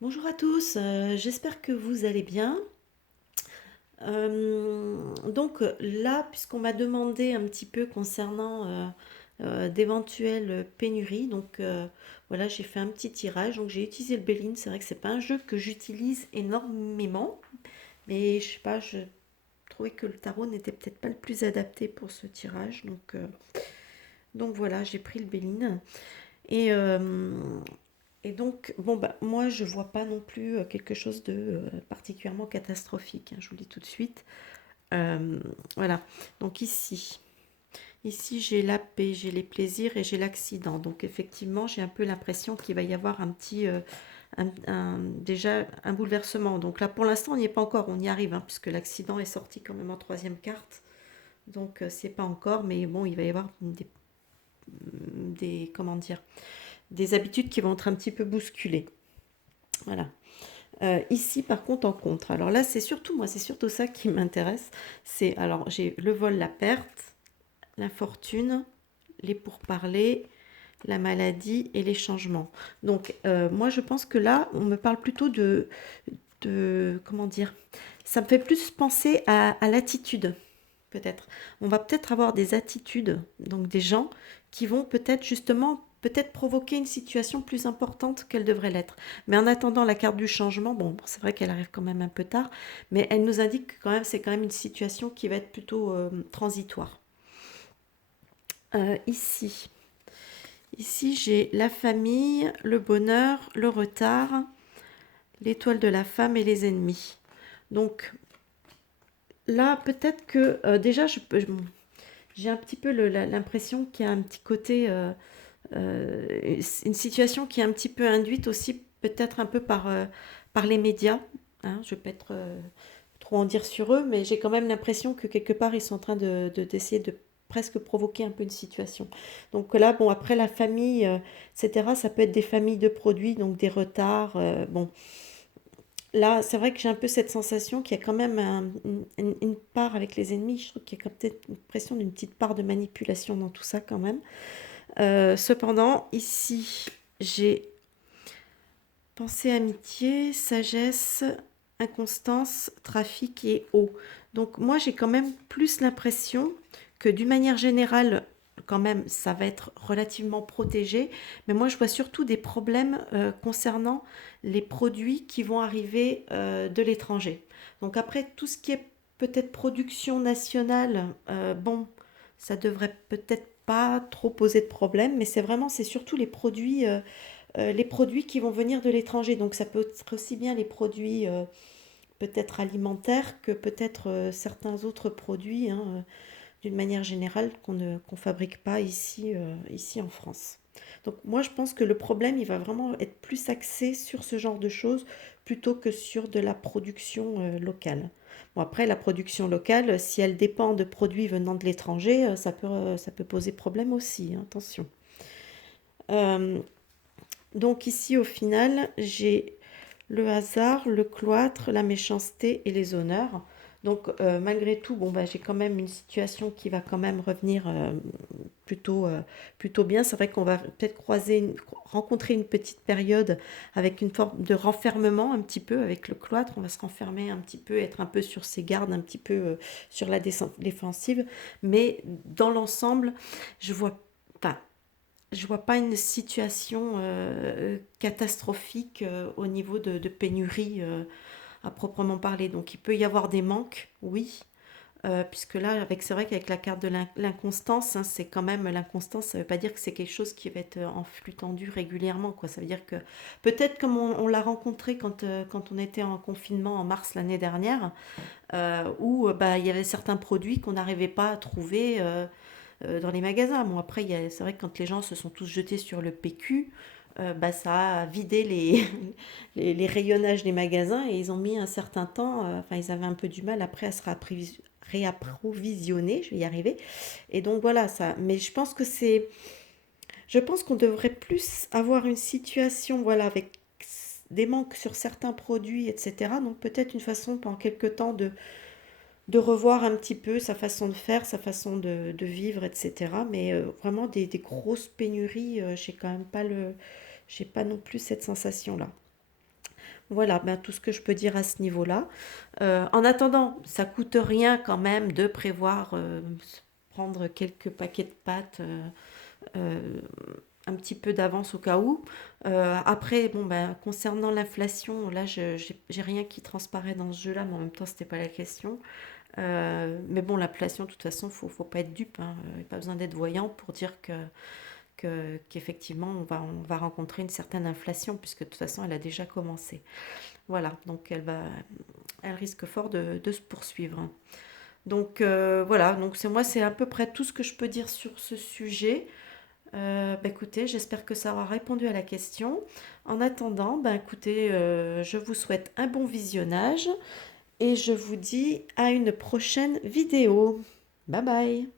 Bonjour à tous, j'espère que vous allez bien. Donc là, puisqu'on m'a demandé un petit peu concernant d'éventuelles pénuries, donc voilà, j'ai fait un petit tirage. Donc j'ai utilisé le Béline. C'est vrai que c'est pas un jeu que j'utilise énormément, mais je sais pas, je trouvais que le tarot n'était peut-être pas le plus adapté pour ce tirage. Donc voilà, j'ai pris le Béline. Et, euh, et donc, bon, bah, moi, je vois pas non plus quelque chose de particulièrement catastrophique, hein, je vous le dis tout de suite. Euh, voilà. Donc ici j'ai la paix, j'ai les plaisirs et j'ai l'accident. Donc effectivement, j'ai un peu l'impression qu'il va y avoir un petit, déjà un bouleversement. Donc là, pour l'instant, on n'y est pas encore, on y arrive, hein, puisque l'accident est sorti quand même en troisième carte. Donc c'est pas encore, mais bon, il va y avoir comment dire, des habitudes qui vont être un petit peu bousculées. Voilà. Ici, par contre, en contre. Alors là, c'est surtout moi, c'est surtout ça qui m'intéresse. C'est alors j'ai le vol, la perte, l'infortune, les pourparlers, la maladie et les changements. Donc moi, je pense que là, on me parle plutôt de comment dire. Ça me fait plus penser à l'attitude. Peut-être. On va peut-être avoir des attitudes, donc des gens qui vont peut-être justement peut-être provoquer une situation plus importante qu'elle devrait l'être. Mais en attendant la carte du changement, bon, c'est vrai qu'elle arrive quand même un peu tard, mais elle nous indique que quand même c'est quand même une situation qui va être plutôt transitoire. Ici, ici j'ai la famille, le bonheur, le retard, l'étoile de la femme et les ennemis. Donc là, peut-être que déjà, j'ai un petit peu l'impression qu'il y a un petit côté, une situation qui est un petit peu induite aussi peut-être un peu par les médias. Hein, je ne vais pas être trop en dire sur eux, mais j'ai quand même l'impression que quelque part ils sont en train d'essayer de presque provoquer un peu une situation. Donc là, bon, après la famille, etc., ça peut être des familles de produits, donc des retards. Bon, là, c'est vrai que j'ai un peu cette sensation qu'il y a quand même une part avec les ennemis. Je trouve qu'il y a peut-être une pression d'une petite part de manipulation dans tout ça quand même. Cependant, ici, j'ai pensée, amitié, sagesse, inconstance, trafic et eau. Donc moi, j'ai quand même plus l'impression que d'une manière générale, quand même, ça va être relativement protégé. Mais moi, je vois surtout des problèmes concernant les produits qui vont arriver de l'étranger. Donc après, tout ce qui est peut-être production nationale, bon, ça devrait peut-être pas trop poser de problème, mais c'est surtout les produits qui vont venir de l'étranger. Donc ça peut être aussi bien les produits peut-être alimentaires que peut-être certains autres produits, hein, d'une manière générale qu'on fabrique pas ici en France. Donc moi je pense que le problème il va vraiment être plus axé sur ce genre de choses plutôt que sur de la production locale. Bon après la production locale, si elle dépend de produits venant de l'étranger, ça peut poser problème aussi, hein, attention. Euh, donc ici, au final, j'ai le hasard, le cloître, la méchanceté et les honneurs. Donc malgré tout, bon, bah, j'ai quand même une situation qui va quand même revenir plutôt, plutôt bien. C'est vrai qu'on va peut-être rencontrer une petite période avec une forme de renfermement un petit peu avec le cloître. On va se renfermer un petit peu, être un peu sur ses gardes, un petit peu sur la défensive. Mais dans l'ensemble, je vois pas je vois pas une situation catastrophique au niveau de pénurie à proprement parler. Donc il peut y avoir des manques, oui, puisque là, c'est vrai qu'avec la carte de l'inconstance, hein, c'est quand même l'inconstance, ça veut pas dire que c'est quelque chose qui va être en flux tendu régulièrement, quoi. Ça veut dire que peut-être comme on l'a rencontré quand on était en confinement en mars l'année dernière, où bah, il y avait certains produits qu'on n'arrivait pas à trouver dans les magasins. Bon, après, c'est vrai que quand les gens se sont tous jetés sur le PQ, bah, ça a vidé les rayonnages des magasins et ils ont mis un certain temps, enfin, ils avaient un peu du mal après à se réapprovisionner, je vais y arriver. Et donc voilà, ça. Mais je pense qu'on devrait plus avoir une situation, voilà, avec des manques sur certains produits, etc. Donc peut-être une façon pendant quelques temps de revoir un petit peu sa façon de faire, sa façon de vivre, etc. Mais vraiment des grosses pénuries, j'ai pas non plus cette sensation-là. Voilà, ben, tout ce que je peux dire à ce niveau-là. En attendant, ça coûte rien quand même de prévoir, prendre quelques paquets de pâtes, euh, un petit peu d'avance au cas où. Après, bon, ben, concernant l'inflation, là, j'ai rien qui transparaît dans ce jeu-là, mais en même temps, c'était pas la question. Mais bon, l'inflation, de toute façon, faut pas être dupe, hein. Il n'y a pas besoin d'être voyant pour dire qu'effectivement, on va rencontrer une certaine inflation, puisque de toute façon, elle a déjà commencé. Voilà, donc elle risque fort de se poursuivre. Donc voilà, donc c'est à peu près tout ce que je peux dire sur ce sujet. Bah, écoutez, j'espère que ça aura répondu à la question. En attendant, bah, écoutez, je vous souhaite un bon visionnage et je vous dis à une prochaine vidéo. Bye bye.